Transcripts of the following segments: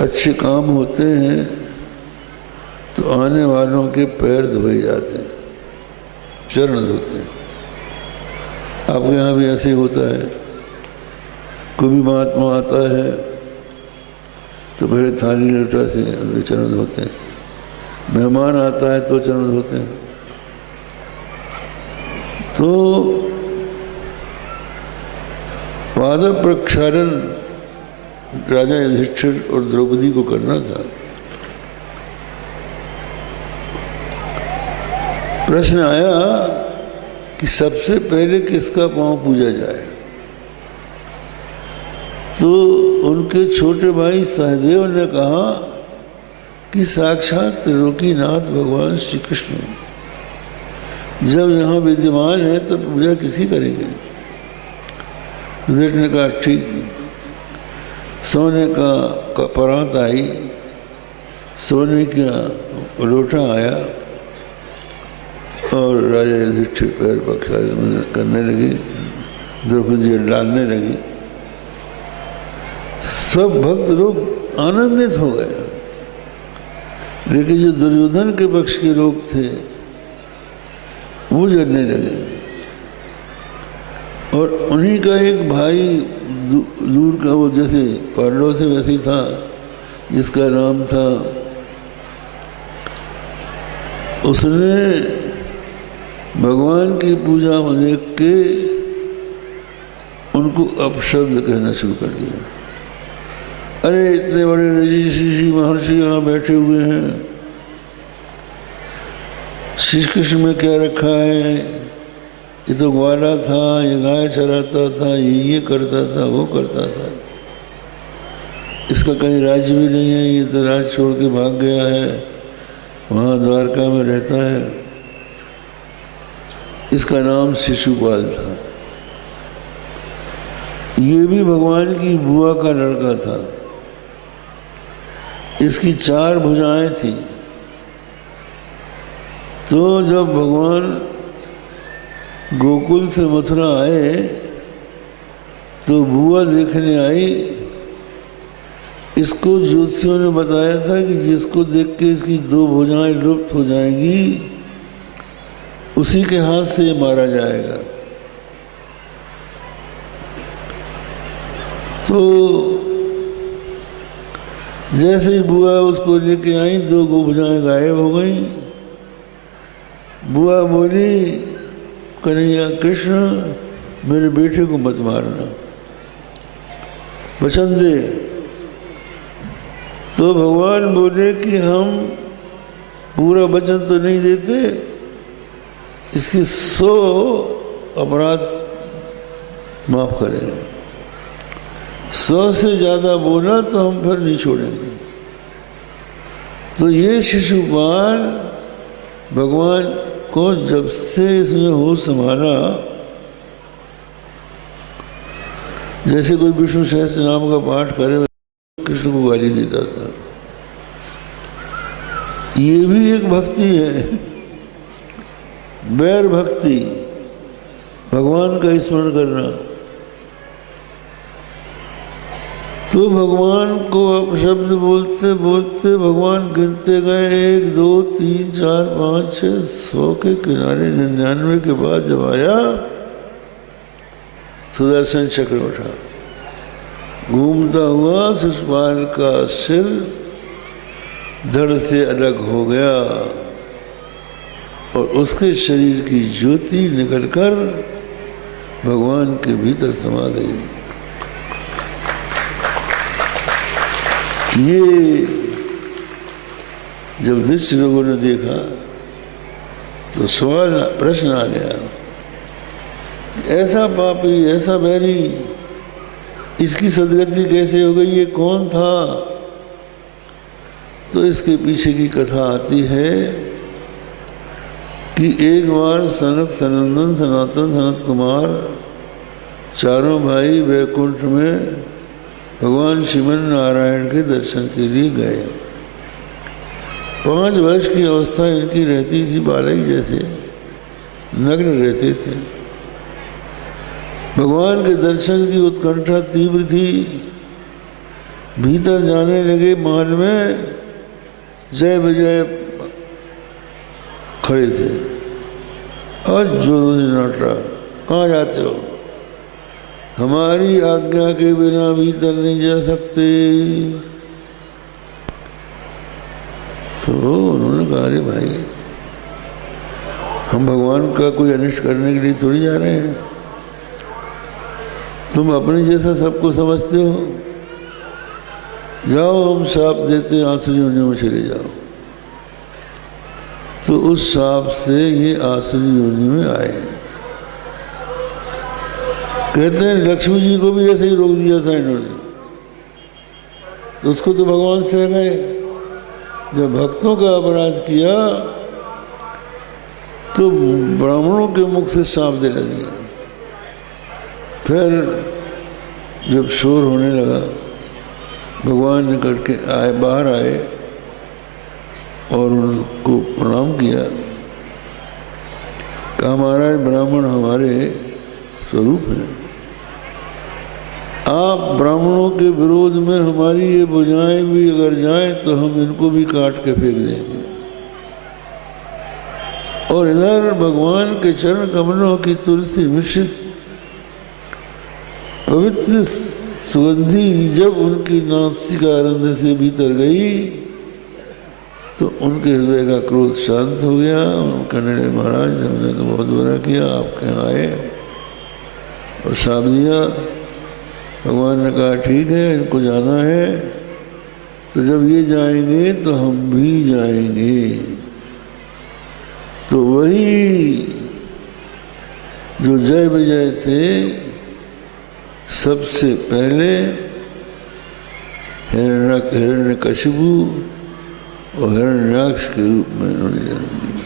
अच्छे काम होते हैं तो आने वालों के पैर धोए जाते हैं, चरण धोते हैं। आपके यहाँ भी ऐसे ही होता है। कोई भी महात्मा आता है तो पहले थाली लोटा से उनके चरण धोते हैं। मेहमान आता है तो चरण धोते हैं। तो पाद प्रक्षालन राजा युधिष्ठिर और द्रौपदी को करना था। प्रश्न आया कि सबसे पहले किसका पांव पूजा जाए। तो उनके छोटे भाई सहदेव ने कहा कि साक्षात त्रिलोकीनाथ भगवान श्री कृष्ण जब यहाँ विद्यमान है तो पूजा किसी करेंगे। युधिष्ठिर ने कहा ठीक। सोने का परात आई, सोने का लोटा आया और राजा युधिष्ठिर पैर प्रक्षालन करने लगी, द्रौपदी डालने लगी। सब भक्त लोग आनंदित हो गए, लेकिन जो दुर्योधन के पक्ष के लोग थे वो जलने लगे। और उन्हीं का एक भाई दूर का, वो जैसे पांडव से वैसे ही था, जिसका नाम था, उसने भगवान की पूजा में देख के उनको अपशब्द कहना शुरू कर दिया। अरे इतने बड़े ऋषि महर्षि यहाँ बैठे हुए हैं, श्री कृष्ण में क्या रखा है, ये तो ग्वाला था, ये गाय चराता था, ये करता था, वो करता था, इसका कहीं राज्य भी नहीं है, ये तो राज छोड़ के भाग गया है, वहाँ द्वारका में रहता है। इसका नाम शिशुपाल था। ये भी भगवान की बुआ का लड़का था। इसकी 4 भुजाएं थी। तो जब भगवान गोकुल से मथुरा आए तो बुआ देखने आई। इसको ज्योतिषियों ने बताया था कि जिसको देख के इसकी 2 भुजाएं लुप्त हो जाएंगी उसी के हाथ से मारा जाएगा। तो जैसे ही बुआ उसको लेके आई 2 भुजाएं गायब हो गई। बुआ बोली, कन्हैया कृष्ण मेरे बेटे को मत मारना, वचन दे। तो भगवान बोले कि हम पूरा वचन तो नहीं देते, इसके 100 अपराध माफ करेंगे। 100 से ज़्यादा बोला तो हम फिर नहीं छोड़ेंगे। तो ये शिशुपाल भगवान को जब से इसने होश संभाला, जैसे कोई विष्णु सहस्त्र नाम का पाठ करे कृष्ण को गाली देता था। ये भी एक भक्ति है, बैर भक्ति, भगवान का स्मरण करना। तो भगवान को अपशब्द बोलते बोलते भगवान गिनते गए 1 2 3 4 5 6 100 के किनारे 99 के बाद जब आया सुदर्शन चक्र उठा, घूमता हुआ शिशुपाल का सिर धड़ से अलग हो गया और उसके शरीर की ज्योति निकलकर भगवान के भीतर समा गई। ये जब दृष्टि लोगों ने देखा तो प्रश्न आ गया, ऐसा पापी, ऐसा बैरी, इसकी सदगति कैसे हो गई, ये कौन था। तो इसके पीछे की कथा आती है कि एक बार सनक, सनंदन, सनातन, सनत कुमार चारों भाई वैकुंठ में भगवान श्रीमन नारायण के दर्शन के लिए गए। 5 वर्ष की अवस्था इनकी रहती थी, बालक जैसे नग्न रहते थे। भगवान के दर्शन की उत्कंठा तीव्र थी। भीतर जाने लगे महल में, जय विजय खड़े थे और जोरों से नाट रहा, कहाँ जाते हो, हमारी आज्ञा के बिना भीतर नहीं जा सकते। तो उन्होंने कहा, अरे भाई, हम भगवान का कोई अनिष्ट करने के लिए थोड़ी जा रहे हैं, तुम अपने जैसा सबको समझते हो, जाओ हम शाप देते हैं, आसुरी योनियों में चले जाओ। तो उस शाप से ये आसुरी योनि में आए। कहते हैं लक्ष्मी जी को भी ऐसे ही रोक दिया था इन्होंने, तो उसको तो भगवान सह गए। जब भक्तों का अपराध किया तो ब्राह्मणों के मुख से शाप दिला दिया। फिर जब शोर होने लगा, भगवान निकल के आए, बाहर आए और उनको प्रणाम किया। कहा, महाराज ब्राह्मण हमारे स्वरूप हैं, आप ब्राह्मणों के विरोध में हमारी ये भुजाएं भी अगर जाएं तो हम इनको भी काट के फेंक देंगे। और इधर भगवान के चरण कमलों की तुलसी मिश्रित पवित्र सुगंधी जब उनकी नासिका रंध्र से भीतर गई तो उनके हृदय का क्रोध शांत हो गया। कहने लगे, महाराज हमने तो बहुत बुरा किया, आपके यहाँ आए और शाप दिया। भगवान ने कहा, ठीक है, इनको जाना है, तो जब ये जाएंगे तो हम भी जाएंगे। तो वही जो जय विजय थे, सबसे पहले हिरण्यकशिपु और हिरण्याक्ष के रूप में इन्होंने जन्म लिया।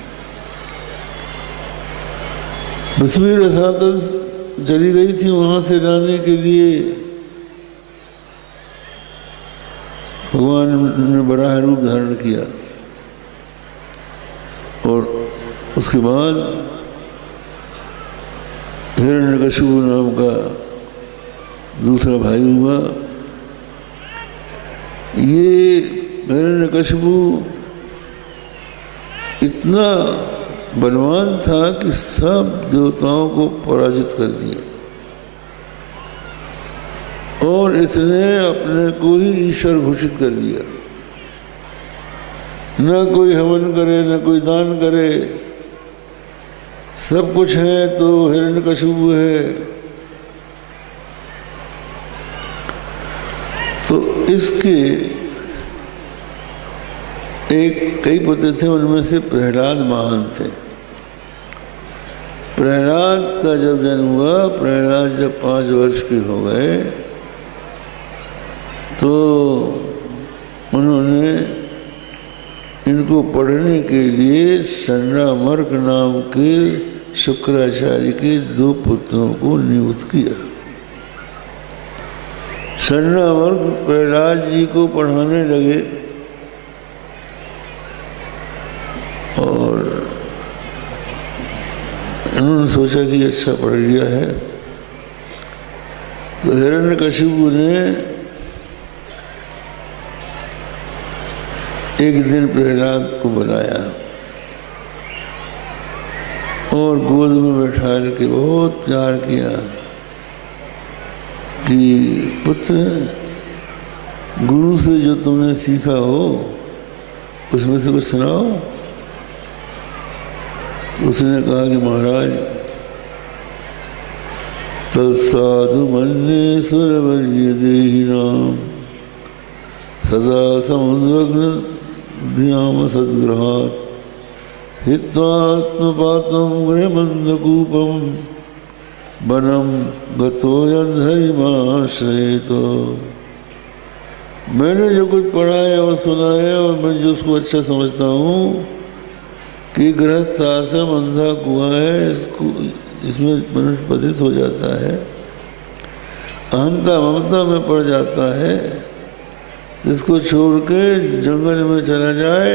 पृथ्वी रसातल चली गई थी, वहां से लाने के लिए भगवान ने बड़ा रूप धारण किया। और उसके बाद हिरण्यकशिपु नाम का दूसरा भाई हुआ। ये हिरण्यकशिपु इतना बलवान था कि सब देवताओं को पराजित कर दिया और इसने अपने को ही ईश्वर घोषित कर दिया। न कोई हवन करे, न कोई दान करे, सब कुछ है तो हिरण्यकशिपु है। तो इसके कई पुत्र थे, उनमें से प्रहलाद महान थे। प्रहलाद का जब जन्म हुआ, प्रहलाद जब 5 वर्ष के हो गए तो उन्होंने इनको पढ़ने के लिए शंडामर्क नाम के शुक्राचार्य के 2 पुत्रों को नियुक्त किया। शंडामर्क प्रहलाद जी को पढ़ाने लगे और उन्होंने सोचा कि अच्छा पढ़ लिया है, तो हिरण्यकशिपु ने एक दिन प्रहलाद को बुलाया और गोद में बैठा के बहुत प्यार किया कि पुत्र, गुरु से जो तुमने सीखा हो उसमें से कुछ सुनाओ। उसने कहा कि महाराज, तत्साधु मन्ये सुरवर्य देहिनाम सदा समुद्रग्न ध्याम सद्ग्रहात् हित्वात्मपातं गृहमन्दकूपं वनं गतो यद्धरिमाश्रयेतो। मैंने जो कुछ पढ़ा है और सुना है और मैं जो उसको अच्छा समझता हूँ कि गृहस्थ आश्रम अंधा कुआं है, इसमें मनुष्य पतित हो जाता है, अहंता ममता में पड़ जाता है, जिसको छोड़ के जंगल में चला जाए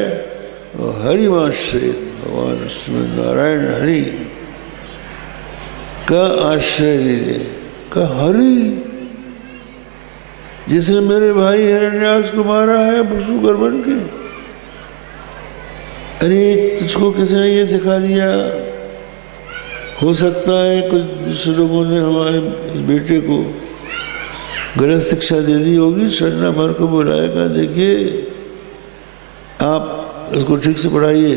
और हरिमाश्रयेत, भगवान नारायण हरि का आश्रय ले ले। कहा हरि, जिसने मेरे भाई हिरण्याक्ष को मारा है पशुकर बन के। अरे तुझको किसने ये सिखा दिया? हो सकता है कुछ दूसरे लोगों ने हमारे बेटे को गलत शिक्षा दे दी होगी। शरणा मर को बुलाएगा, देखिए आप इसको ठीक से पढ़ाइए,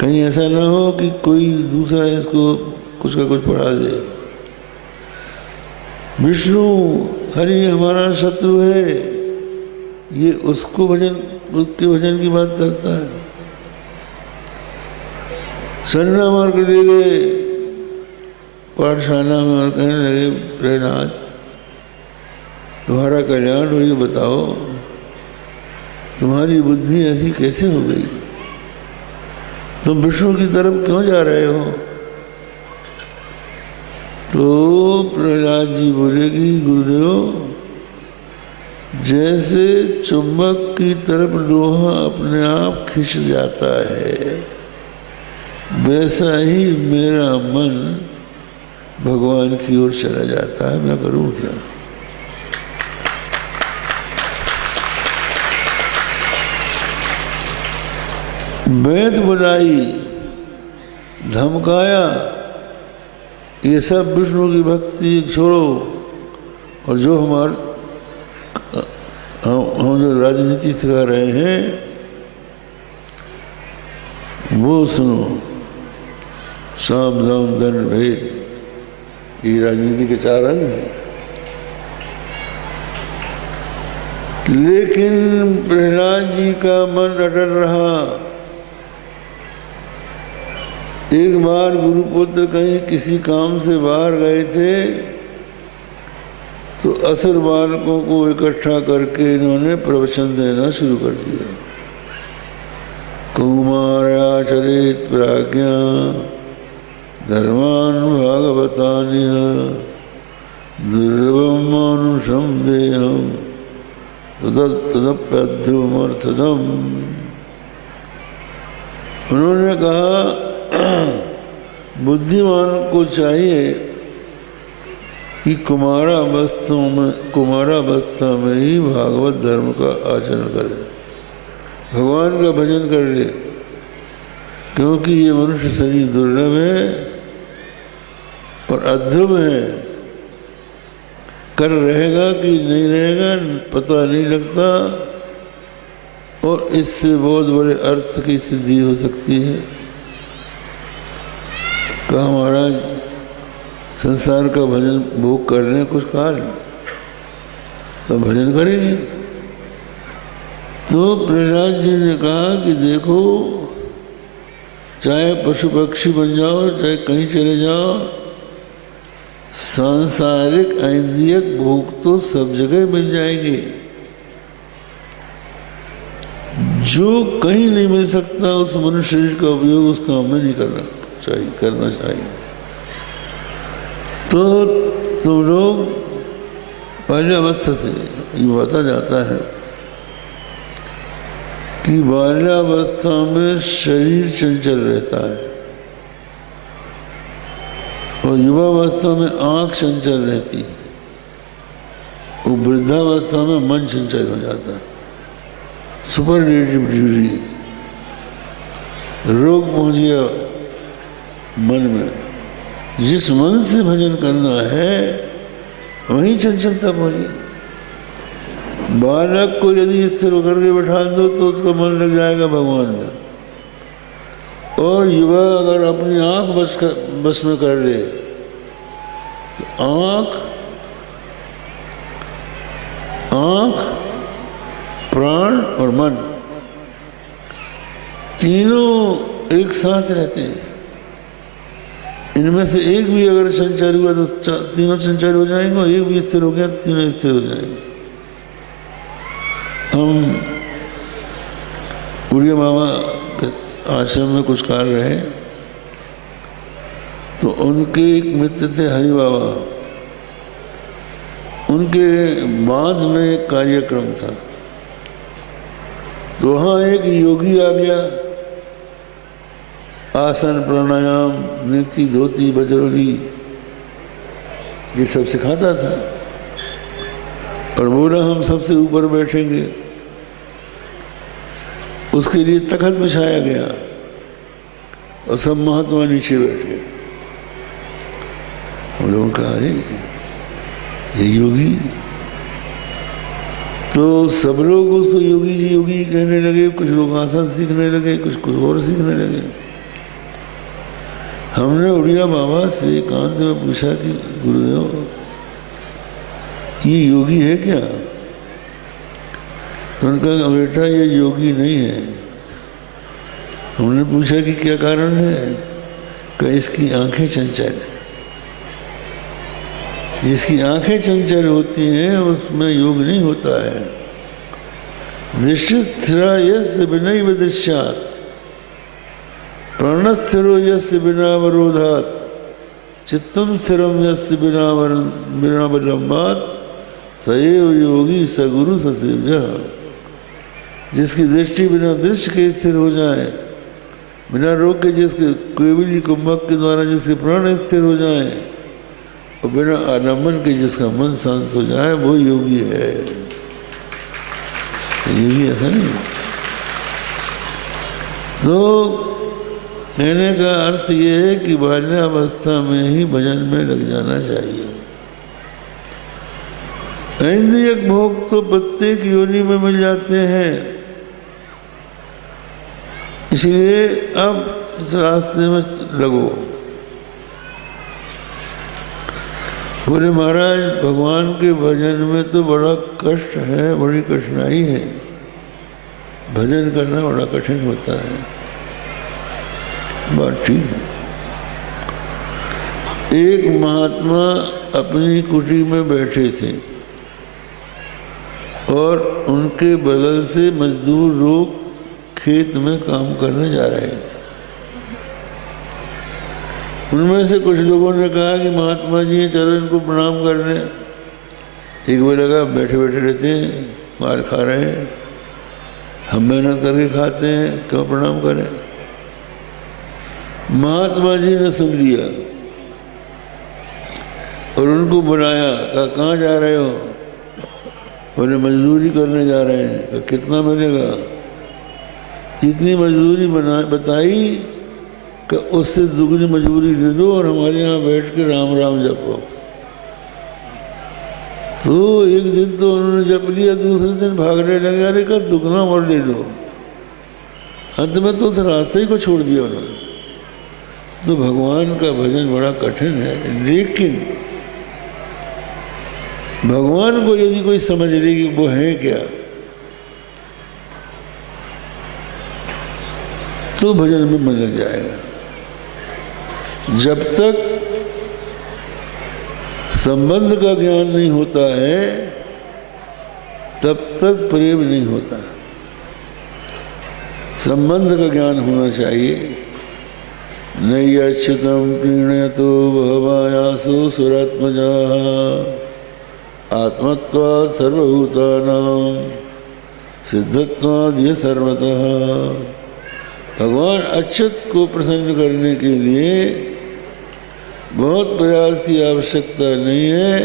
कहीं ऐसा ना हो कि कोई दूसरा इसको कुछ का कुछ पढ़ा दे। विष्णु हरि हमारा शत्रु है, ये उसके भजन की बात करता है। सन्ना मार के ले गए पाठशाला में और कहने लगे प्रहलाद तुम्हारा कल्याण हो, ये बताओ तुम्हारी बुद्धि ऐसी कैसे हो गई? तुम विष्णु की तरफ क्यों जा रहे हो? तो प्रहलाद जी बोले कि गुरुदेव, जैसे चुंबक की तरफ लोहा अपने आप खिंच जाता है, वैसा ही मेरा मन भगवान की ओर चला जाता है, मैं करूं क्या? बैत बुलाई, धमकाया, ये सब विष्णु की भक्ति छोड़ो, और जो हम जो राजनीति सिखा रहे हैं वो सुनो। साम दाम दंड भेद, ये राजनीति के 4 अंग हैं। लेकिन प्रहलाद जी का मन अटल रहा। एक बार गुरुपुत्र कहीं किसी काम से बाहर गए थे, तो असुर बालकों को इकट्ठा करके इन्होंने प्रवचन देना शुरू कर दिया। कुमाराचरित प्राज्ञा धर्मान भागवतान्य दुर्लभम मानुषम देहम तदप्यध्रुमर्थदम। उन्होंने कहा बुद्धिमान को चाहिए कि कुमारावस्था में ही भागवत धर्म का आचरण करे, भगवान का भजन कर ले, क्योंकि ये मनुष्य शरीर दुर्लभ है और अध्रुव है। कर रहेगा कि नहीं रहेगा पता नहीं लगता, और इससे बहुत बड़े अर्थ की सिद्धि हो सकती है। कहा महाराज संसार का भजन भोग कर रहे हैं कुछ काल, तो भजन करेंगे। तो प्रहलाद जी ने कहा कि देखो, चाहे पशु पक्षी बन जाओ, चाहे कहीं चले जाओ, सांसारिक ऐन्द्रियक भोग तो सब जगह मिल जाएंगे। जो कहीं नहीं मिल सकता उस मनुष्य शरीर का उपयोग उस काम में नहीं करना चाहिए। तो तुम लोग बाल्यावस्था से ये बता जाता है कि बाल्यावस्था में शरीर चंचल रहता है और युवावस्था में आंख चंचल रहती है, और वृद्धावस्था में मन चंचल हो जाता है। सुपरनेटिव ड्यूटी, रोग पहुंच गया मन में। जिस मन से भजन करना है वहीं चंचलता पहुंची। बालक को यदि स्थिर करके बैठा दो तो उसका मन लग जाएगा भगवान में, और युवा अगर अपनी आंख बस में कर ले तो आंख प्राण और मन तीनों एक साथ रहते हैं। इनमें से एक भी अगर संचार हुआ तो तीनों संचार हो जाएंगे, और एक भी स्थिर हो गया तो तीनों स्थिर हो जाएंगे। हम बुढ़िया मामा के आश्रम में कुछ काल रहे, तो उनके एक मित्र थे हरि बाबा। उनके बांध में एक कार्यक्रम था, तो वहाँ एक योगी आ गया। आसन प्राणायाम नीति धोती बजरोली ये सब सिखाता था और बोला हम सबसे ऊपर बैठेंगे। उसके लिए तख्त बिछाया गया और सब महात्मा नीचे बैठे। हम लोगों ने कहा अरे ये योगी, तो सब लोग उसको योगी जी योगी कहने लगे। कुछ लोग आसन सीखने लगे, कुछ और सीखने लगे। हमने उड़िया बाबा से एकांत में पूछा कि गुरुदेव ये योगी है क्या? उनका कहा बेटा ये योगी नहीं है। हमने पूछा कि क्या कारण है? कि इसकी आंखें चंचल है। जिसकी आंखें चंचल होती हैं उसमें योग नहीं होता है। दृष्टिस्थिरा यस्य विनय दृश्यात् प्राणस्थिरो यस्य बिना वरोधात् चित्तम स्थिरम यस्य बिना विलंबात् सएव योगी सगुरु ससेव्यः। जिसकी दृष्टि बिना दृश्य के स्थिर हो जाए, बिना रोक के जिसके केवली कुंभक के द्वारा जिसके प्राण स्थिर हो जाए और बिना आलम्बन के जिसका मन शांत हो जाए वो योगी है। योगी ऐसा नहीं। तो कहने का अर्थ ये है कि बाल्यावस्था में ही भजन में लग जाना चाहिए। ऐन्द्रियक भोग तो प्रत्येक योनि में मिल जाते हैं, इसलिए अब इस रास्ते में लगो। बोले महाराज भगवान के भजन में तो बड़ा कष्ट है, बड़ी कठिनाई है, भजन करना बड़ा कठिन होता है। बात ठीक है। एक महात्मा अपनी कुटी में बैठे थे और उनके बगल से मजदूर लोग खेत में काम करने जा रहे थे। उनमें से कुछ लोगों ने कहा कि महात्मा जी चलो इनको प्रणाम करने। एक बार लगा बैठे बैठे रहते हैं, मार खा रहे हैं, हम मेहनत करके खाते हैं, क्यों प्रणाम करें। महात्मा जी ने सुन लिया और उनको बुलाया। कहा कहाँ जा रहे हो? बोले मजदूरी करने जा रहे हैं। कहा कितना मिलेगा? जितनी मजदूरी बताई कि उससे दुगनी मजदूरी ले लो और हमारे यहाँ बैठ के राम राम जपो। तो एक दिन तो उन्होंने जप लिया, दूसरे दिन भागने लगे, अरे का दुगना और ले लो। अंत में तो उस रास्ते ही को छोड़ दिया उन्होंने। तो भगवान का भजन बड़ा कठिन है, लेकिन भगवान को यदि कोई समझ ले कि वो है क्या, तो भजन में मन लग जाएगा। जब तक संबंध का ज्ञान नहीं होता है तब तक प्रेम नहीं होता। संबंध का ज्ञान होना चाहिए। नैयच्युतम प्रीणयतो भवायासो सुरात्मजा आत्मत्वात् सर्वभूतानां सिद्धत्वात् ये सर्वतः। भगवान अच्युत को प्रसन्न करने के लिए बहुत प्रयास की आवश्यकता नहीं है,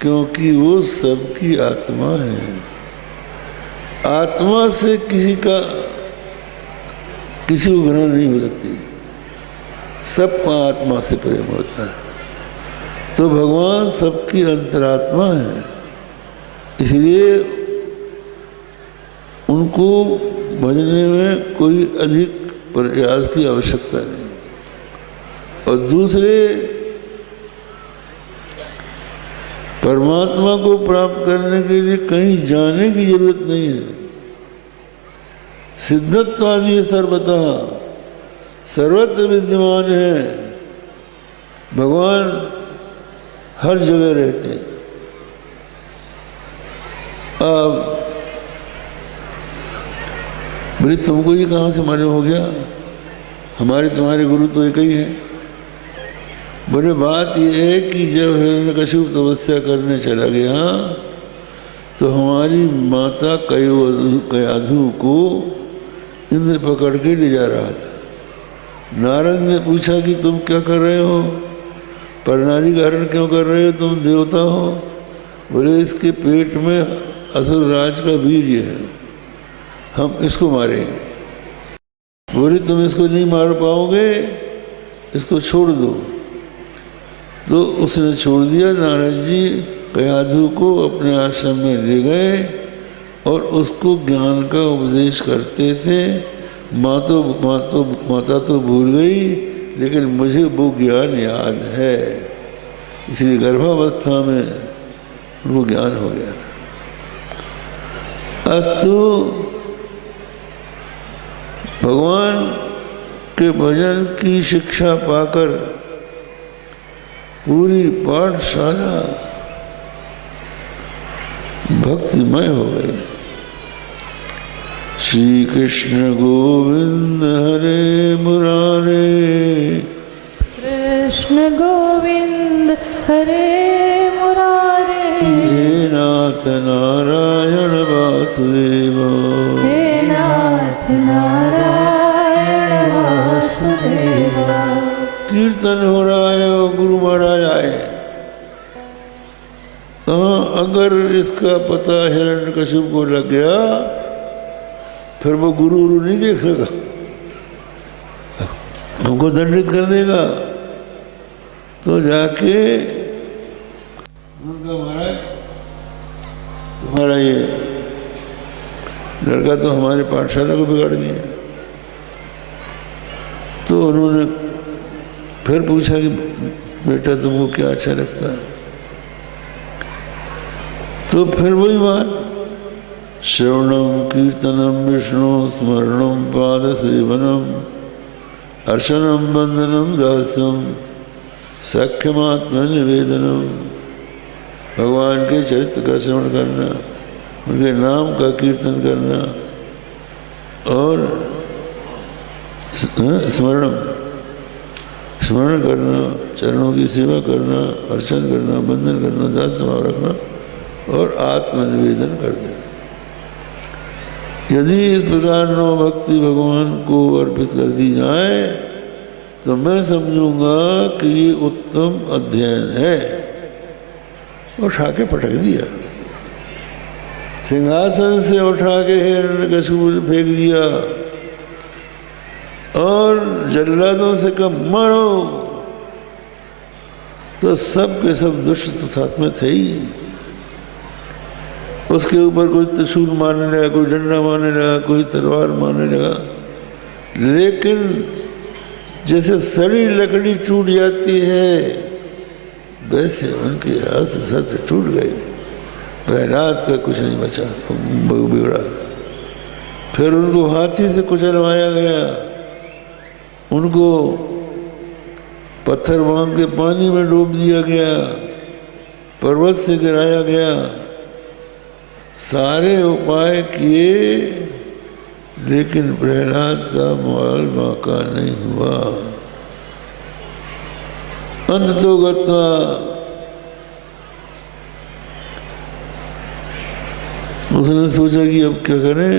क्योंकि वो सबकी आत्मा है। आत्मा से किसी को घृणा नहीं हो सकती, सबका आत्मा से प्रेम होता है। तो भगवान सबकी अंतरात्मा है, इसलिए उनको भजने में कोई अधिक प्रयास की आवश्यकता नहीं। और दूसरे, परमात्मा को प्राप्त करने के लिए कहीं जाने की जरूरत नहीं है। सिद्धत्वादि सर्वतः सर्वत्र विद्यमान है। भगवान हर जगह रहते हैं। अब बोले तुमको ये कहाँ से मालूम हो गया? हमारे तुम्हारे गुरु तो एक ही हैं। बोले बात यह है कि जब हिरण्यकशिपु तपस्या करने चला गया तो हमारी माता कयाधु को इंद्र पकड़ के ले जा रहा था। नारद ने पूछा कि तुम क्या कर रहे हो? परनारी का हरण क्यों कर रहे हो, तुम देवता हो? बोले इसके पेट में असुर राज का वीर्य है, हम इसको मारेंगे। बोले तुम इसको नहीं मार पाओगे, इसको छोड़ दो। तो उसने छोड़ दिया। नारद जी कयाधु को अपने आश्रम में ले गए और उसको ज्ञान का उपदेश करते थे। माता तो भूल गई, लेकिन मुझे वो ज्ञान याद है, इसलिए गर्भावस्था में उनको ज्ञान हो गया था। अस्तु भगवान के भजन की शिक्षा पाकर पूरी पाठशाला भक्तिमय हो गई। श्री कृष्ण गोविंद हरे मुरारे, कृष्ण गोविंद हरे मुरारे, हे नाथ नारायण वासुदेव, हे नाथ नारायण वासुदेव। कीर्तन हो रहा है और गुरु महाराज आए। अगर इसका पता हिरण्यकशिपु को लग गया, फिर वो गुरु नहीं देख लेगा, हमको दंडित कर देगा। तो जाके उनका महाराज, तुम्हारा ये लड़का तो हमारे पाठशाला को बिगाड़ दिया। तो उन्होंने फिर पूछा कि बेटा तुमको क्या अच्छा लगता है? तो फिर वही बात, श्रवणम कीर्तनम विष्णु स्मरणम पाद सेवनम अर्चनम वंदनम दास्यम सख्यमात्म निवेदनम। भगवान के चरित्र का श्रवण करना, उनके नाम का कीर्तन करना और स्मरण करना, चरणों की सेवा करना, अर्चन करना, वंदन करना, दास भाव रखना और आत्मनिवेदन कर देना। यदि इस प्रकार नौ भक्ति भगवान को अर्पित कर दी जाए तो मैं समझूंगा कि ये उत्तम अध्ययन है। उठा के पटक दिया, सिंहासन से उठा के हिरण्यकशिपु ने फेंक दिया और जल्लादों से कब मारो। तो सब के सब दुष्ट तो साथ में थे ही। उसके ऊपर कोई त्रिशूल मारने लगा, कोई डंडा मारने लगा, कोई तलवार मारने लगा। लेकिन जैसे सड़ी लकड़ी टूट जाती है, वैसे उनके हाथ साथ टूट गए। प्रहलाद का कुछ नहीं बचा, बिगड़ा। फिर उनको हाथी से कुचलवाया गया, उनको पत्थर बांध के पानी में डूब दिया गया, पर्वत से गिराया गया। सारे उपाय किए, लेकिन प्रहलाद का माल बाका नहीं हुआ। अंत तो गत्वा उसने सोचा कि अब क्या करें,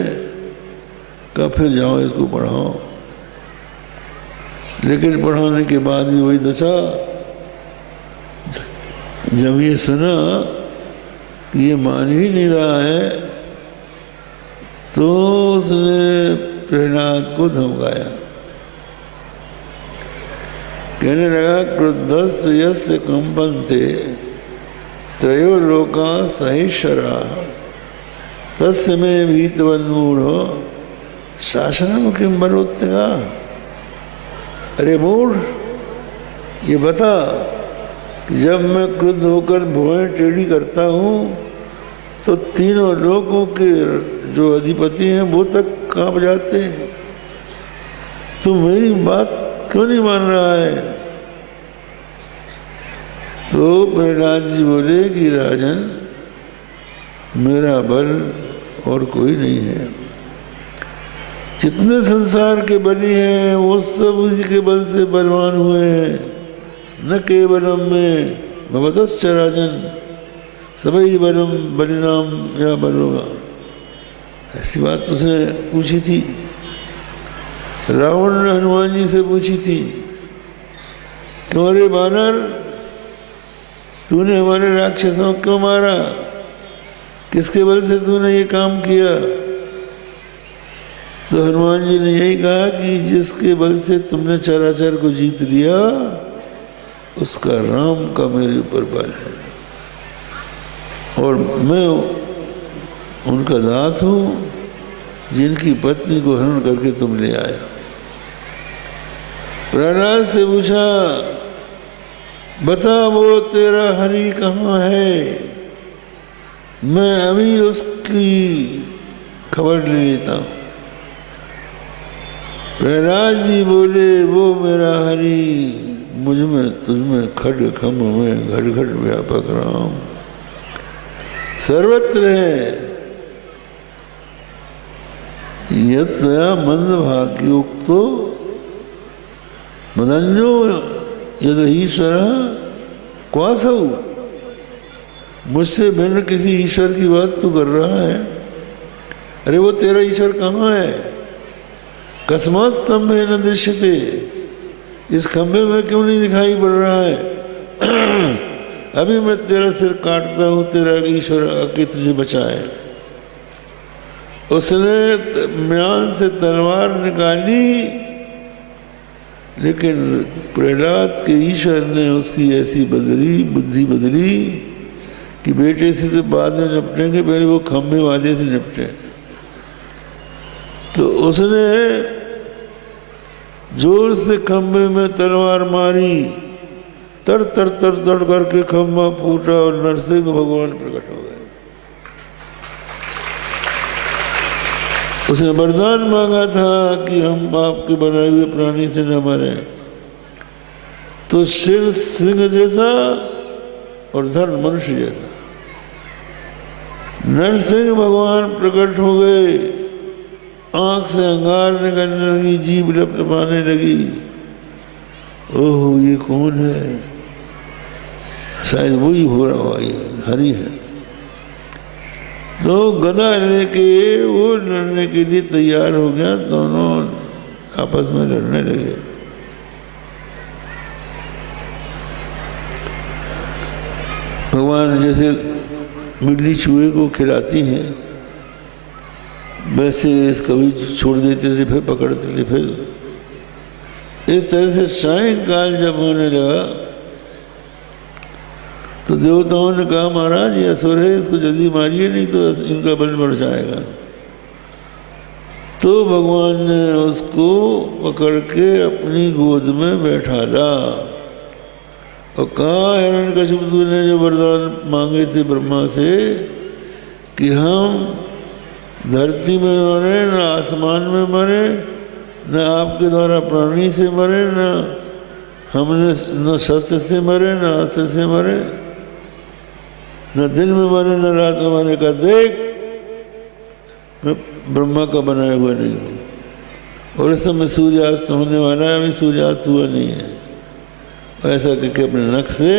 कब फिर जाओ इसको पढ़ाओ। लेकिन पढ़ाने के बाद भी वही दशा। जब ये सुना कि ये मान ही नहीं रहा है, तो उसने प्रहलाद को धमकाया। कहने लगा, क्रुद्धस्य यस्य कंपन्ते त्रयो लोका सहिष्यरा तस्य मे भीतवन्मूढ़ो शासनम किम बलोत्तगा। अरे मूढ़, ये बता कि जब मैं क्रुद्ध होकर भुएं टेढ़ी करता हूँ तो तीनों लोगों के जो अधिपति हैं वो तक कांप जाते हैं। तू मेरी बात क्यों नहीं मान रहा है? तो प्रहलाद जी बोले कि राजन, मेरा बल और कोई नहीं है। जितने संसार के बली हैं वो सब उसी के बल से बलवान हुए हैं। न केवलम में भवतश्च राजन सभी बलम बलिनाम या बलोगा। ऐसी बात उसने पूछी थी, रावण ने हनुमान जी से पूछी थी। क्यों रे बानर, तूने हमारे राक्षसों को क्यों मारा? किसके बल से तूने ये काम किया? तो हनुमान जी ने यही कहा कि जिसके बल से तुमने चराचर को जीत लिया उसका राम का मेरे ऊपर बल है, और मैं उनका दास हूँ जिनकी पत्नी को हरण करके तुम ले आया। प्रहलाद से पूछा, बता वो तेरा हरि कहाँ है, मैं अभी उसकी खबर ले लेता हूँ। प्रहलाद जी बोले, वो मेरा हरि मुझ में तुझ में खड्ग खम्भ में घट घट व्यापक राम सर्वत्र है। यत्त्वया मंद भाग्योक्तो मदन्यो यद ईश्वर क्वासौ। मुझसे भिन्न किसी ईश्वर की बात तू कर रहा है? अरे वो तेरा ईश्वर कहाँ है? कस्मात् स्तंभे न दृश्यते, इस खंभे में क्यों नहीं दिखाई पड़ रहा है? अभी मैं तेरा सिर काटता हूँ, तेरा ईश्वर आके तुझे बचाए। उसने म्यान से तलवार निकाली, लेकिन प्रहलाद के ईश्वर ने उसकी ऐसी बुद्धि बदली कि बेटे से तो बाद में निपटेंगे, पहले वो खंभे वाले से निपटे। तो उसने जोर से खंभे में तलवार मारी, तर तर तर तर करके खंभा फूटा और नरसिंह भगवान प्रकट हो गए। उसने वरदान मांगा था कि हम आपके बनाए हुए प्राणी से न मरे, तो सिर सिंह जैसा और धड़ मनुष्य जैसा नरसिंह भगवान प्रकट हो गए। आंख से अंगार निकलने लगी, जीभ लपलपाने लगी। ओह, ये कौन है? शायद वही हो रहा हुआ, ये हरि है। तो गदा लेके वो लड़ने के लिए तैयार हो गया। दोनों आपस में लड़ने लगे। भगवान जैसे बिल्ली चूहे को खिलाती है, वैसे कभी छोड़ देते थे, फिर पकड़ते थे, फिर इस तरह से सायंकाल जब होने लगा तो देवताओं ने कहा, महाराज ये असुर है, इसको जल्दी मारिए, नहीं तो इनका बल बढ़ जाएगा। तो भगवान ने उसको पकड़ के अपनी गोद में बैठाला और कहा, हिरण्यकशिपु ने जो वरदान मांगे थे ब्रह्मा से कि हम धरती में मरे, न आसमान में मरे, न आपके द्वारा प्राणी से मरे, न हमने न शस्त्र से मरे, न अस्त्र से मरे, न दिन में मरे, न रात में मरे। का देख, मैं ब्रह्मा का बनाया हुआ नहीं हूँ, और इस समय सूर्यास्त होने वाला है, अभी सूर्यास्त हुआ नहीं है। ऐसा करके अपने नख से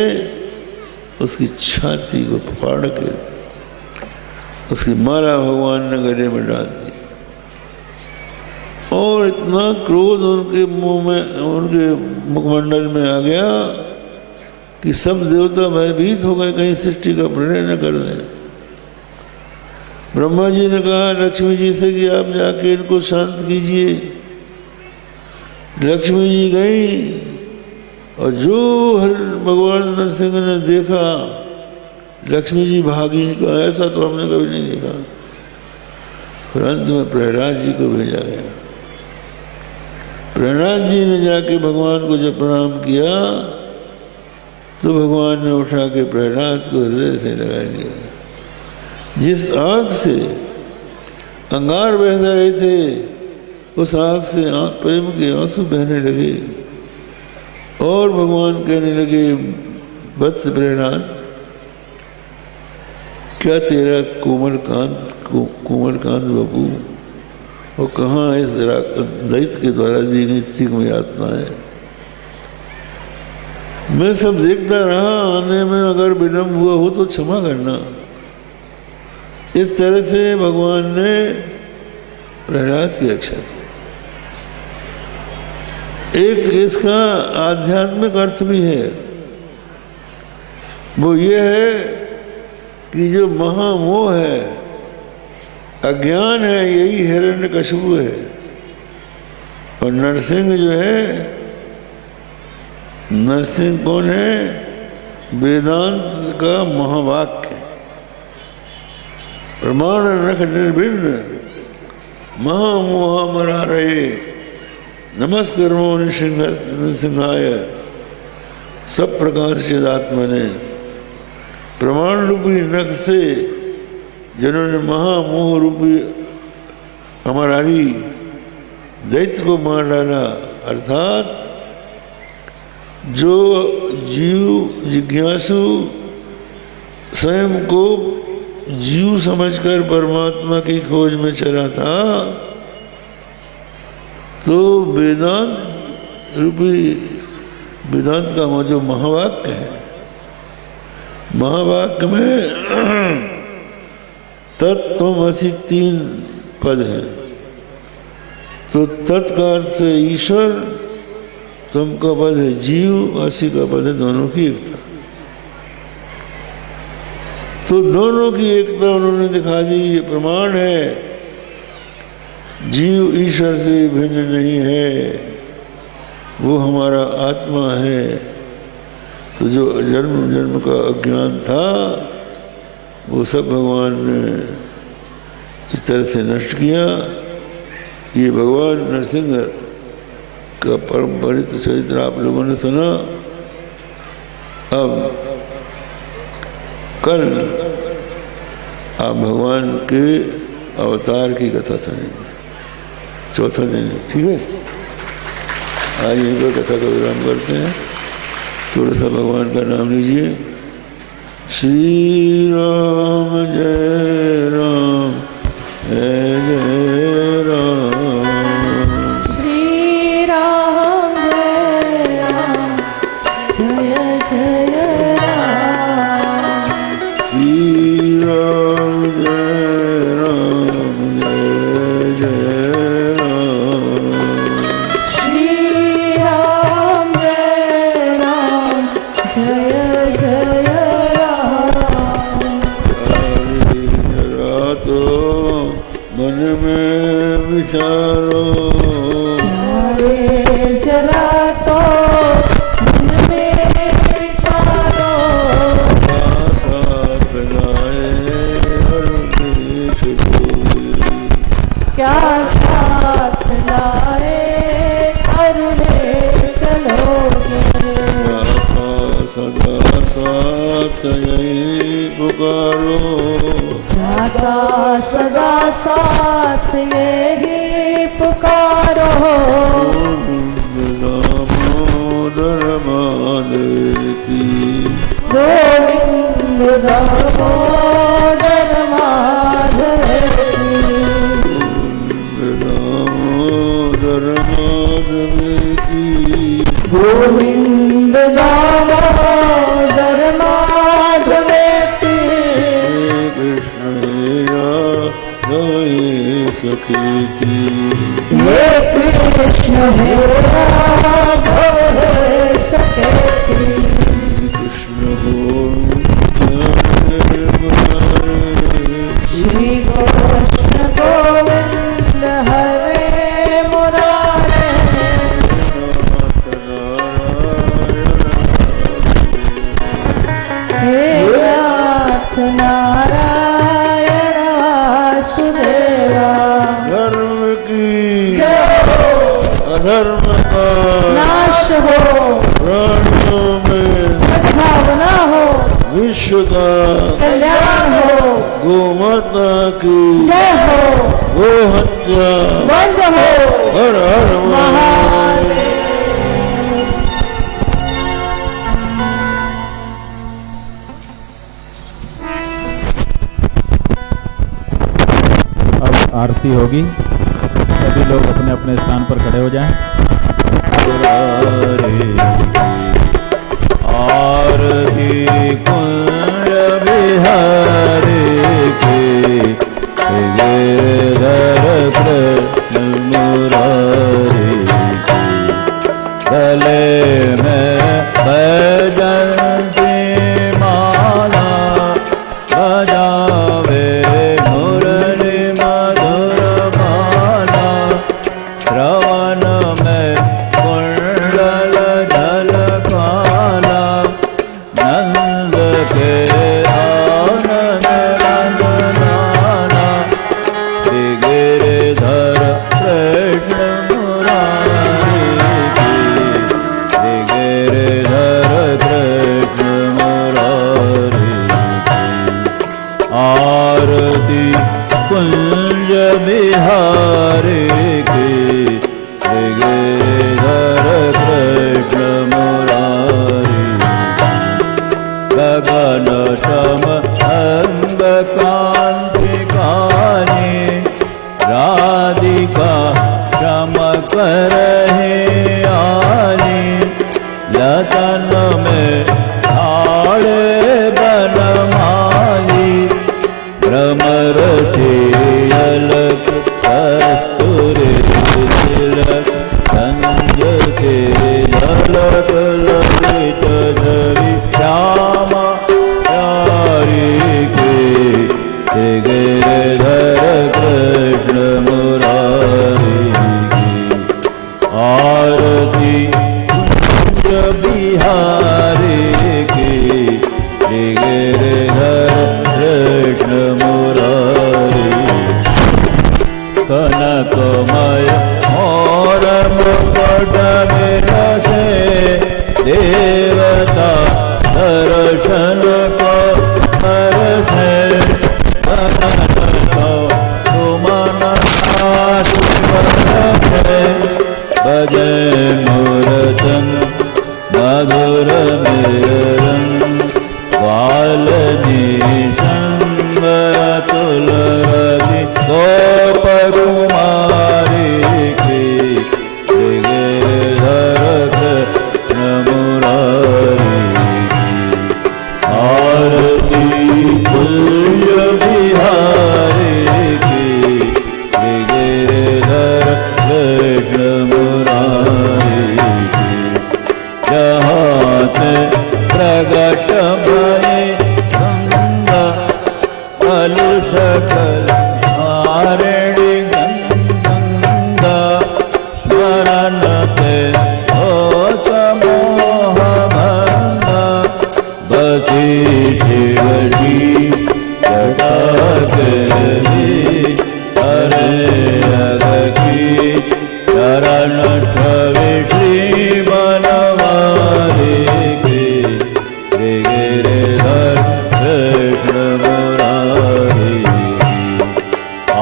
उसकी छाती को फाड़ के उसकी माला भगवान ने गले में डाल दी। और इतना क्रोध उनके मुंह में, उनके मुखमंडल में आ गया कि सब देवता भयभीत हो गए, कहीं सृष्टि का प्रलय न कर दें। ब्रह्मा जी ने कहा लक्ष्मी जी से कि आप जाके इनको शांत कीजिए। लक्ष्मी जी गई और जो भगवान नरसिंह ने देखा, लक्ष्मी जी भागी, का ऐसा तो हमने कभी नहीं देखा। फिर अंत में प्रहलाद जी को भेजा गया। प्रहलाद जी ने जाके भगवान को जब प्रणाम किया तो भगवान ने उठा के प्रहलाद को हृदय से लगा लिया। जिस आँख से अंगार बह रहे थे, उस आँख से प्रेम के आंसू बहने लगे और भगवान कहने लगे, वत्स प्रहलाद, क्या तेरा कोमल कांत बाबू और कहाँ इस दैत्य के द्वारा दी गई तिग में यातना है? मैं सब देखता रहा, आने में अगर विलम्ब हुआ हो तो क्षमा करना। इस तरह से भगवान ने प्रहलाद की रक्षा की। एक इसका आध्यात्मिक अर्थ भी है वो ये है कि जो महामोह है, अज्ञान है, यही हिरण्यकशिपु है। और नरसिंह जो है, नरसिंह कौन है? वेदांत का महावाक्य, प्रमाण नख निर्भिन्न, महामोहा मरा रहे, नमस्कर्मो नृसिंहाय, सब प्रकार से आत्मा ने प्रमाण रूपी नख से जिन्होंने महामोह रूपी अमरारी दैत्य को मार डाला, अर्थात जो जीव जिज्ञासु स्वयं को जीव समझकर परमात्मा की खोज में चला था, तो वेदांत रूपी, वेदांत का जो महावाक्य है, महावाक्य में तत्त्वमसि 3 पद है। तो तत् का अर्थ ईश्वर, तुम का पद है जीव, असी का पद है दोनों की एकता। तो दोनों की एकता उन्होंने दिखा दी, ये प्रमाण है। जीव ईश्वर से भिन्न नहीं है, वो हमारा आत्मा है। तो जो जन्म जन्म का अज्ञान था, वो सब भगवान ने इस तरह से नष्ट किया। ये भगवान नरसिंह का परम्परित चरित्र आप लोगों ने सुना। अब कल आप भगवान के अवतार की कथा सुनेंगे, चौथा दिन, ठीक है। आज यहीं पर कथा का विराम करते हैं। थोड़ा सा भगवान का नाम लीजिए। श्री राम जय राम जय जय राम। श्री राम जय राम जय जय राम। श्री राम जय राम जय जय राम। श्री राम जय राम जय जय राम। जरा तो मन में विचारो, अरे जरा तो मन में विचारो, साथ लाए हर देश कोई, क्या साथ लाए अरुणे चलोगे। सदा साथ यही पुकारो, जाता सदा साथ यही पुकारो। दामोदर माधवेति, गोविंद दामोदर माधवेति, दामोदर माधवेति। गोविंद दामोदर माधवेति। हे कृष्ण हे राघव हे सखेति, हे कृष्ण हे राघव हे सखेति। श्री कृष्ण गोविंद हरे मुरारे। हे नाथ नारायण वासुदेवा। धर्म की अधर्म का नाश हो, प्राणियों में सद्भावना हो, विश्व का कल्याण हो, गो माता की जय हो, गो हत्या बंद हो। हर हर महादेव। अब आरती होगी, सभी लोग अपने अपने स्थान पर खड़े हो जाएं। आरती कुंज बिहारी की, गिरधर कृष्ण मुरारी की, गले में बैजंती माला, गिरिधर कृष्ण मुरारी की श्री गिरिधर कृष्ण मुरारी की आरती कुंज बिहारी की श्री गिरिधर कृष्ण मुरारी गगन सम अंग कांति कानी राधिका चमक रहे आनी लतन में ढाले बनमाली भ्रमर से अलग कस्तूरी तिलक संज से झलक ललित छवि श्यामा प्यारी के श्री गिरिधर कृष्ण मुरारी की आरती कुंज बिहारी की श्री गिरिधर कृष्ण मुरारी कनकमय और मुकुट विलसे देवता दर्शन को हर्षे सुमन बरसे बजे मूर्तन मधुर मेरंग वाल्मी संगतुल रवि गोप कुमारी की श्री गिरिधर कृष्ण मुरारी की आरती कुंज बिहारी की श्री गिरिधर कृष्ण मुरारी की जहाँ से प्रगट भये गंगा कलुषकल हारिणी गंगा स्मरण ते होत मोह भंगा बसी शिवजी जटा के हरे अगकी चरण छवि श्री बनवारी की श्री गिरिधर कृष्ण मुरारी की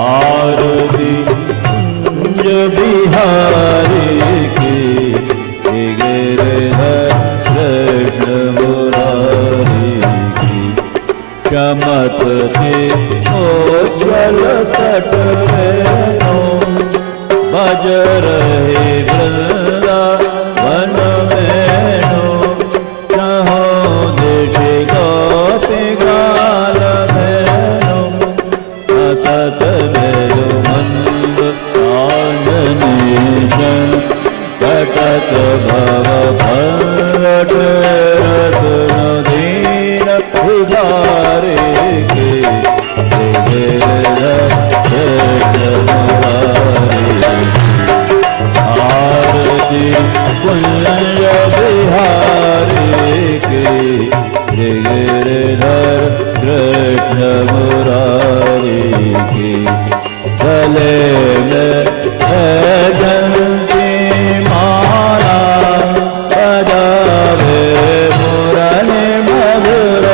आरती कुंज बिहारी की श्री गिरिधर कृष्ण मुरारी की चमकते उज्ज्वल तट रेणु बज रहे वृंदावन वेणु जहाँ देश गाते गाल भेणु असत भेलु मंद आंजनेशन कटत भव भट रत्न दीन उदारे के श्री गिरिधर कृष्ण मुरारी आरती कुंज बिहारी की श्री गिरिधर कृष्ण मुरारी की गले में जयंती माला बजावे मुरली मधुर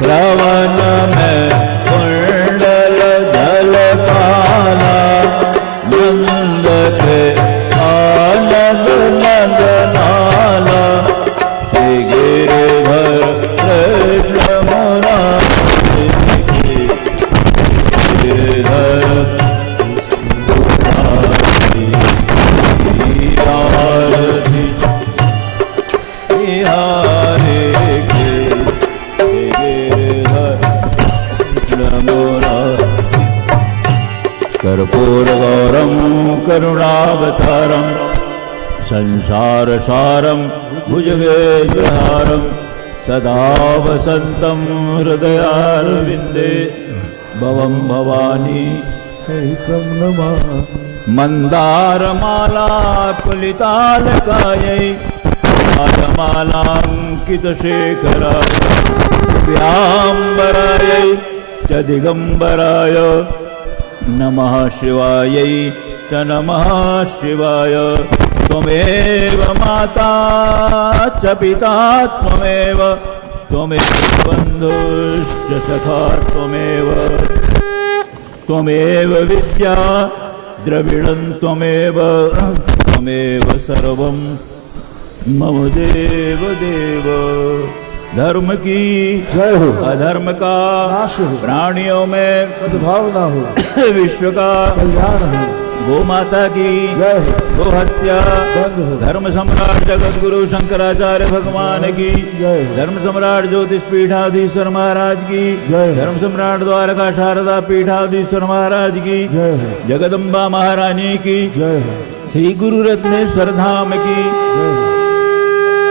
श्रवण में कुंडल झलकाला नंद के आनंद नंदनाला श्री गिरिधर कृष्ण मुरारी की गिरिधर मुरारी की आरती बिहारी की श्री गिरिधर कृष्ण मुरारी कर्पूरगौरं करुणावतारं संसारसारं भुजगेन्द्रहारं सदा वसन्तं हृदयारविन्दे भवं भवानी सहितं नमामि मन्दारमाला पुलितालकायै पादमालाङ्कितशेखराय व्याम्बरायै च दिगम्बराय नमः शिवायै च नमः शिवाय। त्वमेव माता च पिता त्वमेव, त्वमेव बन्धुश्च सखा त्वमेव, त्वमेव विद्या द्रविणं त्वमेव, त्वमेव सर्वं मम देव देव। धर्म की जय हो, अधर्म का नाश हो, प्राणियों में सद्भावना हो, विश्व का कल्याण हो। गो माता की जय हो, गो हत्या बंद हो। धर्म सम्राट जगत गुरु शंकराचार्य भगवान की जय हो। धर्म सम्राट ज्योतिष पीठाधीश्वर महाराज की जय हो। धर्म सम्राट द्वारका शारदा पीठाधीश्वर महाराज की जय हो, जगदम्बा महारानी की जय हो, श्री गुरु रत्नेश्वर धाम की जय हो।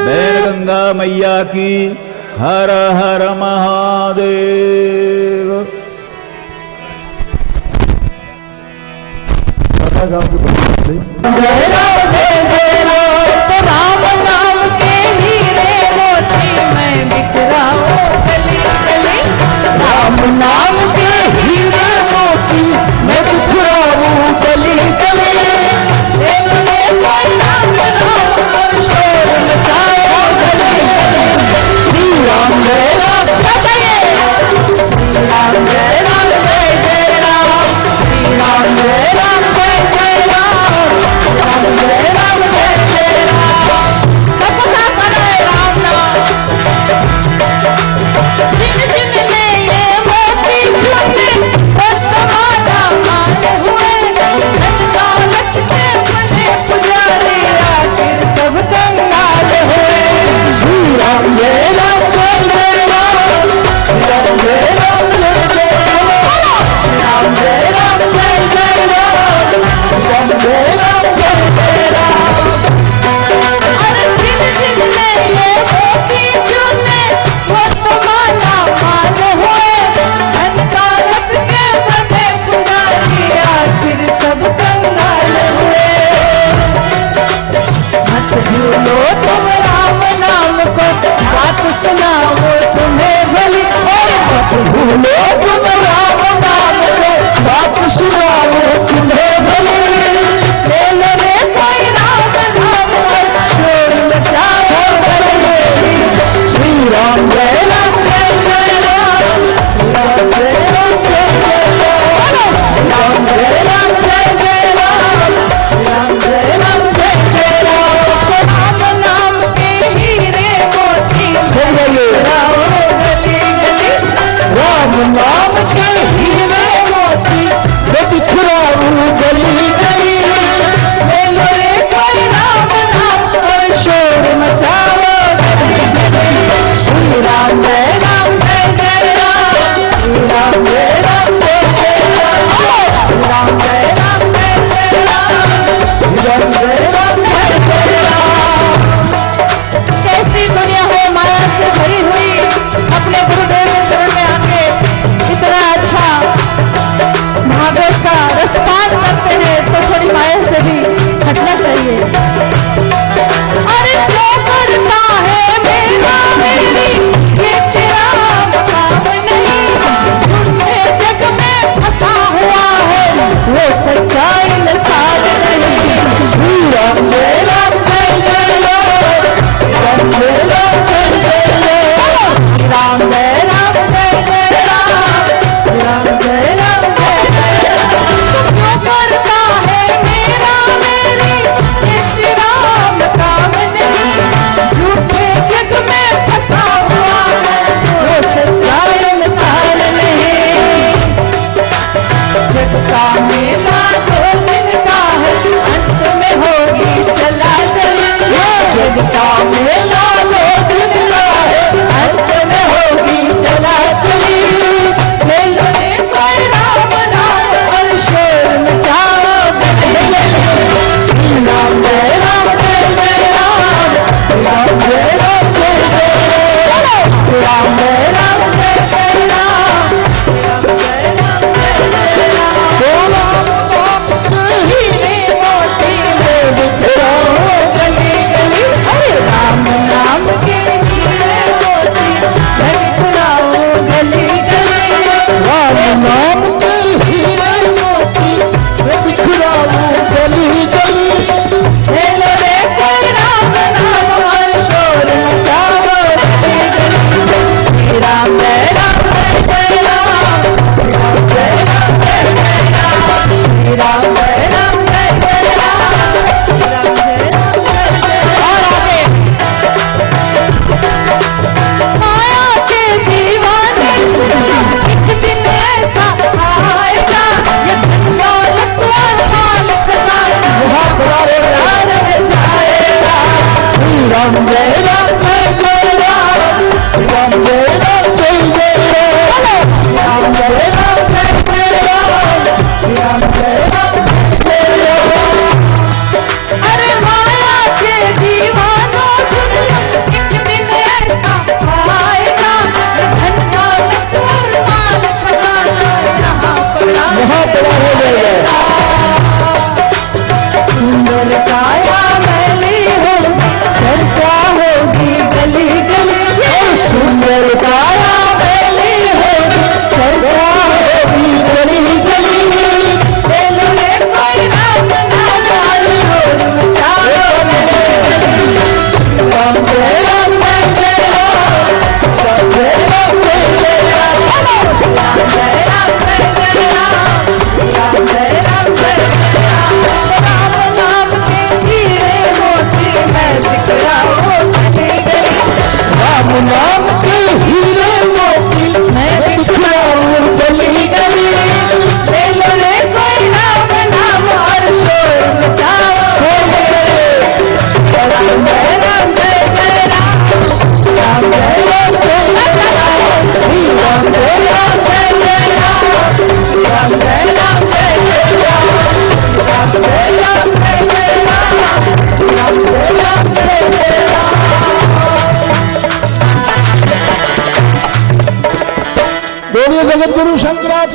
बैन गंगा मैया की हर हर महादेव। माता गाँव की बच्ची जय राम जय राम, राम नाम के हीरे मोती मैं बिखराऊं गली गली। राम नाम के हीरे मोती मैं बिखराऊं गली गली। तेरे कोई नाम राम और शोर मचाओ गली गली। श्री राम जय राम जय राम, श्री राम जय राम जय राम, श्री राम जय राम जय राम, राम जय राम जय राम। सबका करे राम नाम, जिन जिन ने ये मोती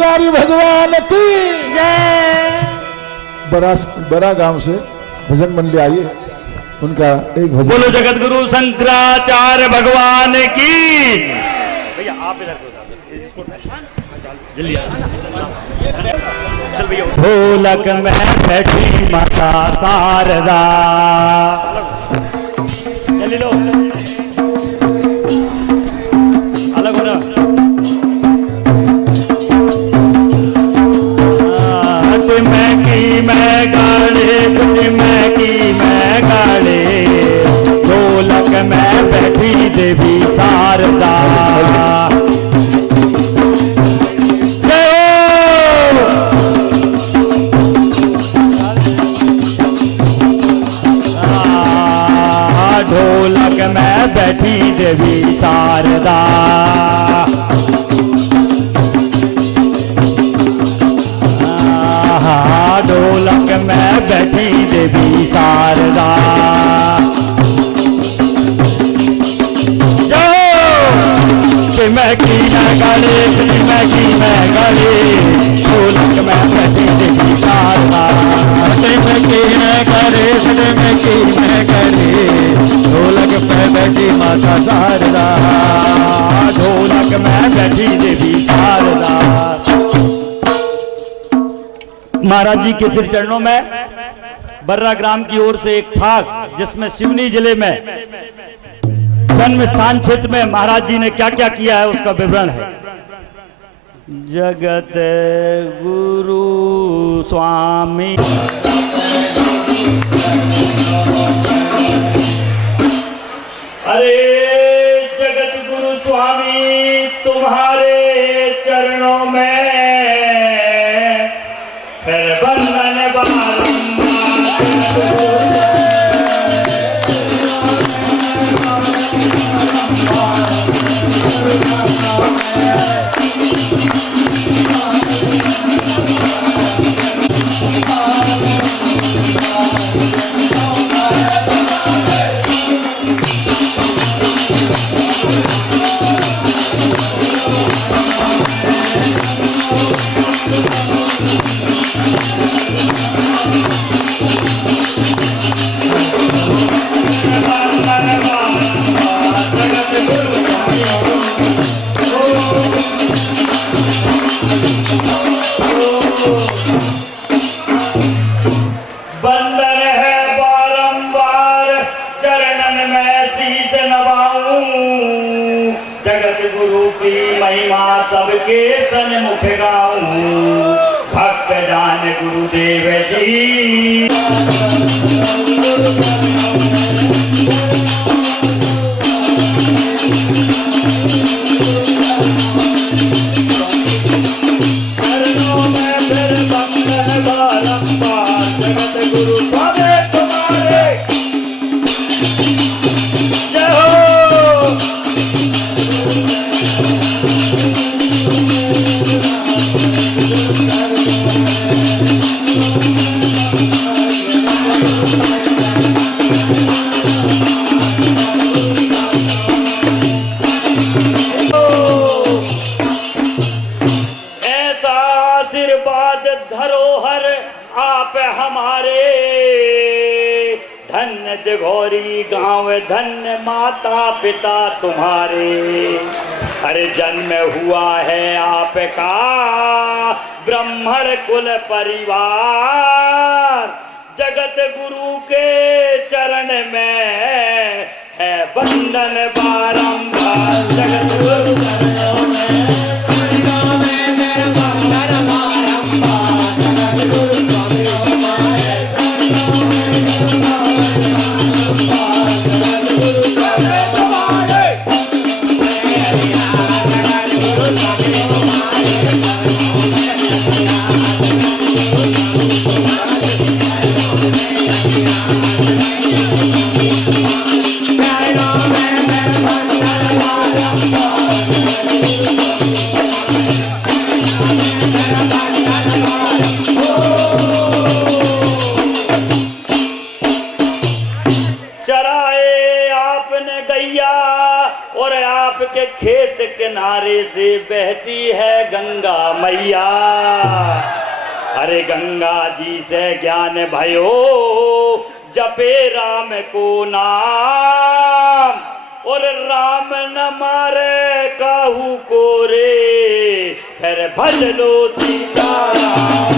बिहारी भगवान की जय। बड़ा गांव से भजन मंडली आई है, उनका एक भजन। बोलो जगत गुरु शंकराचार्य भगवान की। भैया आप इधर से इसको जल्दी चल भैया। ढोलक में बैठी माता शारदा, जल्दी लो, अलग हो रहा। मैं गाड़े ढोलक में बैठी देवी शारदा। ढोलक में बैठी देवी शारदा, ढोलक में बैठी देवी शारदा। मैं की मैं गाड़े ढोलक में बैठी देवी शारदा। मैं गाड़े ढोलक में बैठी माता शारदा, ढोलक में बैठी देवी शारदा। महाराज जी के सिर चरणों में बर्रा ग्राम की ओर से एक फाग, जिसमें सिवनी जिले में जन्म स्थान क्षेत्र में महाराज जी ने क्या क्या किया है उसका विवरण है। जगत गुरु स्वामी अरे जगत गुरु स्वामी तुम्हारे चरणों में फिर बंधन बंधन है बारंबार चरणन में शीश नवाऊं। जगत गुरु की महिमा सबके सन्मुख गाऊं। भक्त जान गुरुदेव जी धरोहर आप हमारे। धन्य दिघोरी गांव, धन्य माता पिता तुम्हारे। अरे जन्म हुआ है आपका ब्राह्मण कुल परिवार। जगत गुरु के चरण में है बंधन बारंबार। जगत गुरु चरणों में किनारे से बहती है गंगा मैया। अरे गंगा जी से ज्ञान भयो जपे राम को नाम, और राम न मारे काहू को रे, फिर भज लो सीताराम।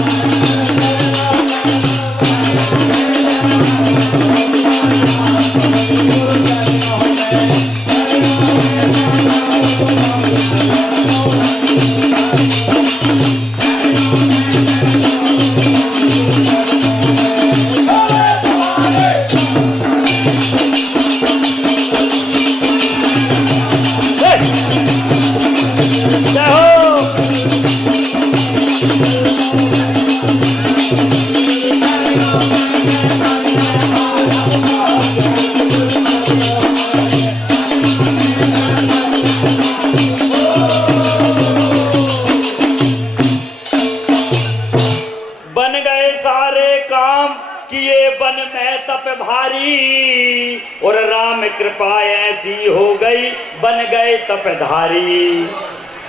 और राम कृपा ऐसी हो गई बन गए तपधारी।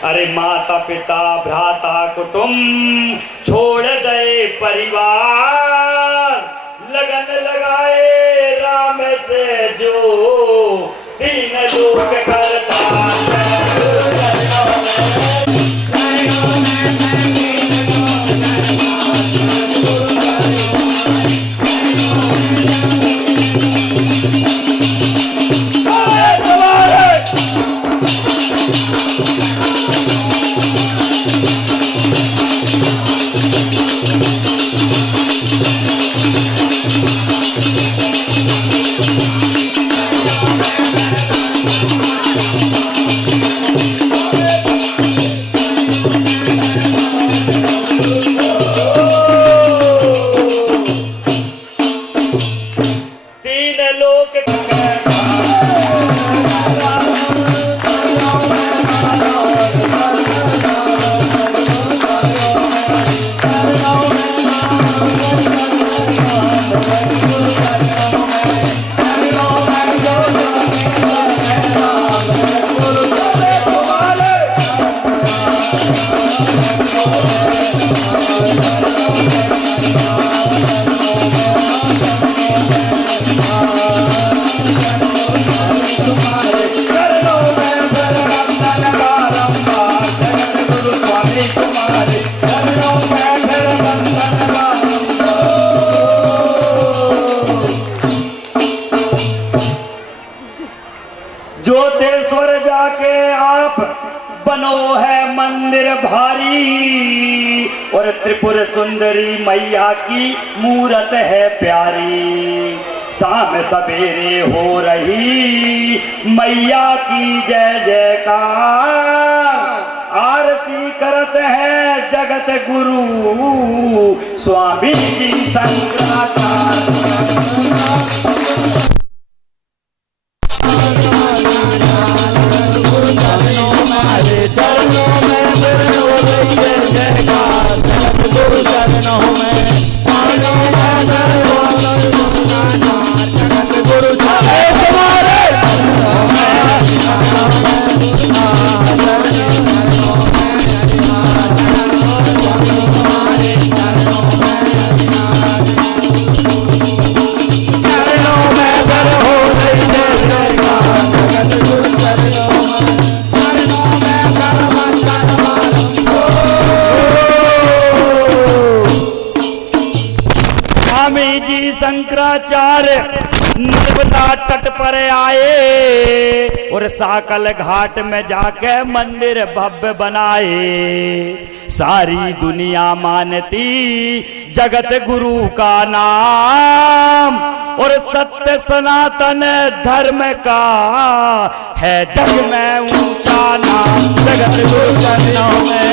अरे माता पिता भ्राता कुटुंब छोड़ गए परिवार, लगन लगाए राम से जो तीन लोक करता। ज्योतेश्वर जाके आप बनो है मंदिर भारी, और त्रिपुर सुंदरी मैया की मूरत है प्यारी। शाम सवेरे हो रही मैया की जय जयकार, आरती करत है जगत गुरु स्वामी जी शंकराचार्य। शंकराचार्य नर्मदा तट पर आए, और साकल घाट में जाके मंदिर भव्य बनाए। सारी दुनिया मानती जगत गुरु का नाम, और सत्य सनातन धर्म का है जग में ऊंचा नाम। जगत गुरु चरणों में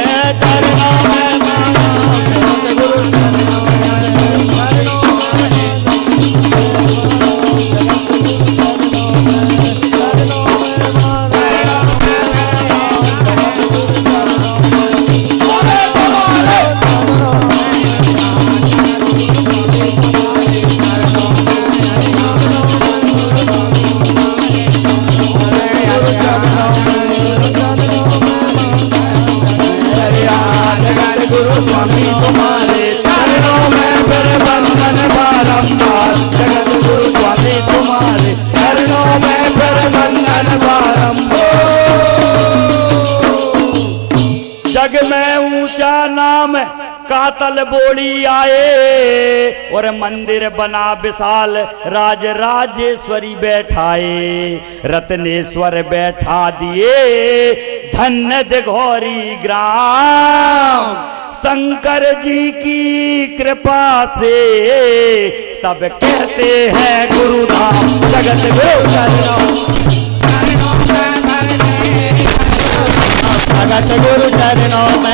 धरातल बोली आए और मंदिर बना विशाल राज राजेश्वरी बैठाए रत्नेश्वर बैठा दिए धन्य दिघौरी ग्राम शंकर जी की कृपा से सब कहते हैं गुरुधाम जगत गुरु चरणों जगत गुरु चरणों